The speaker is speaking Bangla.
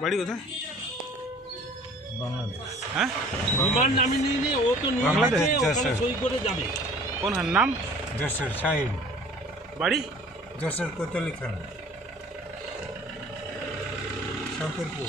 বাড়ি কোথায়? বাংলাদেশ হ্যাঁ? বিমান নিয়ে ও তো। সই করে যাবে। কোন নাম? যশোর সাহিল বাড়ি? যশোর কোতলি থানা শঙ্করপুর।